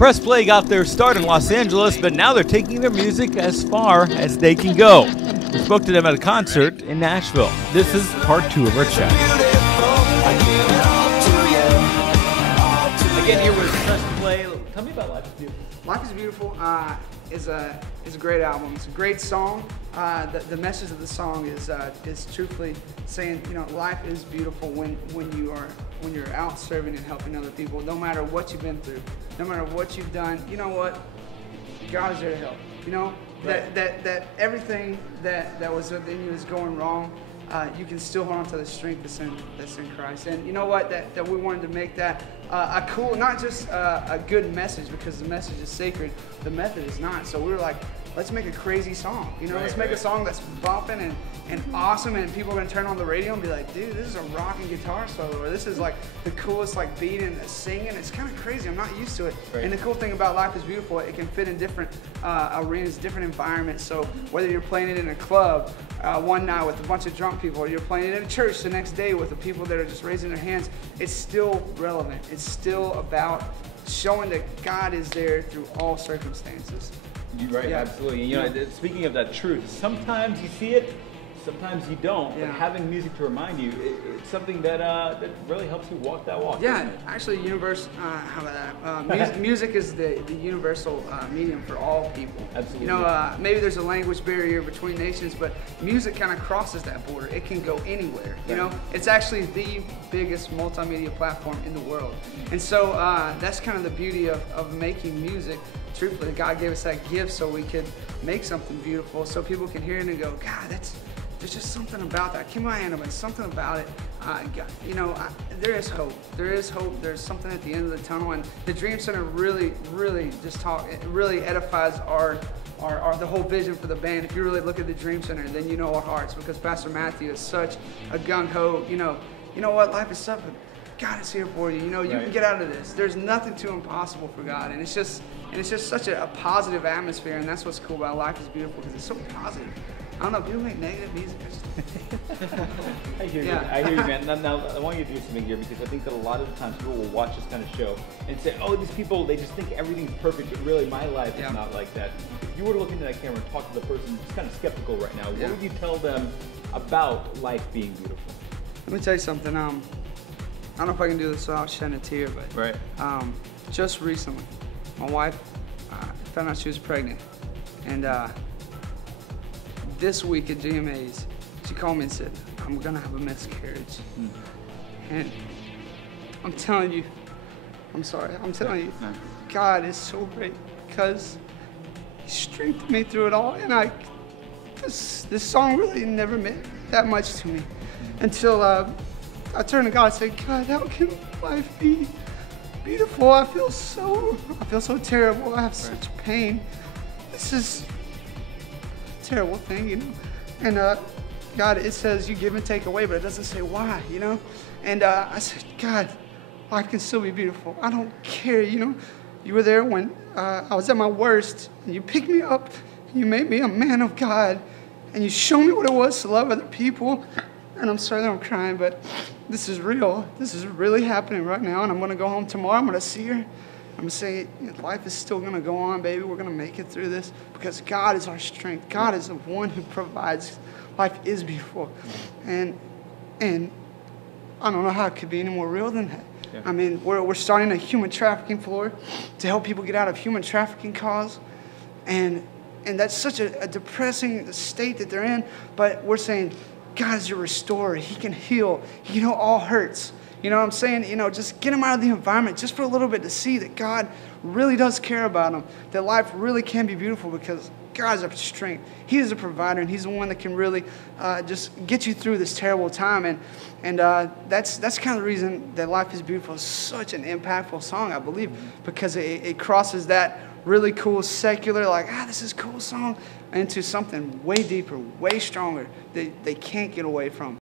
Press Play got their start in Los Angeles, but now they're taking their music as far as they can go. We spoke to them at a concert in Nashville. This is part 2 of our chat. Again, here with Press Play. Tell me about Life is Beautiful. Life is Beautiful is a great album. It's a great song. The message of the song is truthfully saying, you know, life is beautiful when you're out serving and helping other people. No matter what you've been through, no matter what you've done, you know what? God is there to help. You know, right. that everything that was within you is going wrong. You can still hold on to the strength that's in Christ. And you know what? That we wanted to make that a cool, not just a good message, because the message is sacred. The method is not. So we were like, let's make a crazy song. You know, let's make a song that's bumping and awesome, and people are gonna turn on the radio and be like, dude, this is a rocking guitar solo, or this is like the coolest like beat and singing. It's kind of crazy. I'm not used to it. Right. And the cool thing about Life is Beautiful, it can fit in different arenas, different environments. So whether you're playing it in a club one night with a bunch of drunk people, or you're playing it in a church the next day with the people that are just raising their hands, it's still relevant. It's still about showing that God is there through all circumstances. You're right, yeah. Absolutely. And, you know, speaking of that truth, sometimes you see it, sometimes you don't. Yeah. But having music to remind you, it's something that really helps you walk that walk. Yeah, actually, how about that? Music is the universal medium for all people. Absolutely. You know, maybe there's a language barrier between nations, but music kind of crosses that border. It can go anywhere. You know, it's actually the biggest multimedia platform in the world. And so that's kind of the beauty of making music. Truthfully, God gave us that gift so we could make something beautiful, so people can hear it and go, God, there's just something about that. I can't mind it, but something about it. You know, there is hope. There is hope. There's something at the end of the tunnel, and the Dream Center really it really edifies the whole vision for the band. If you really look at the Dream Center, then you know our hearts, because Pastor Matthew is such a gung-ho. You know what? Life is tough, but God is here for you. You know, you can get out of this. There's nothing too impossible for God, and it's just such a positive atmosphere, and that's what's cool about Life is Beautiful, because it's so positive. I don't know, people make negative music. I hear you. I hear you, man. Now, I want you to do something here, because I think that a lot of the times people will watch this kind of show and say, oh, these people, they just think everything's perfect, but really my life is not like that. If you were to look into that camera and talk to the person who's kind of skeptical right now, what would you tell them about life being beautiful? Let me tell you something. I don't know if I can do this without shedding a tear, but just recently, my wife found out she was pregnant, and this week at GMA's, she called me and said, I'm gonna have a miscarriage. And I'm telling you, I'm sorry, I'm telling you, God is so great, because He strengthened me through it all, and this song really never meant that much to me until I turned to God and said, God, how can life be beautiful? I feel so terrible. I have such pain. This is a terrible thing, you know. And God, it says you give and take away, but it doesn't say why, you know. And I said, God, life can still be beautiful. I don't care, you know. You were there when I was at my worst, and you picked me up, and you made me a man of God, and you showed me what it was to love other people. And I'm sorry that I'm crying, but this is real. This is really happening right now, and I'm going to go home tomorrow. I'm going to see her. I'm going to say, life is still going to go on, baby. We're going to make it through this, because God is our strength. God is the one who provides. Life is beautiful. And I don't know how it could be any more real than that. Yeah. I mean, we're starting a human trafficking floor to help people get out of human trafficking cause. And that's such a depressing state that they're in, but we're saying, God is your restorer. He can heal. He can heal all hurts. You know what I'm saying? You know, just get them out of the environment just for a little bit to see that God really does care about them, that life really can be beautiful, because God is our strength. He is a provider, and He's the one that can really just get you through this terrible time. And that's kind of the reason that Life is Beautiful is such an impactful song, I believe, because it crosses that really cool secular, like, this is a cool song, into something way deeper, way stronger that they can't get away from.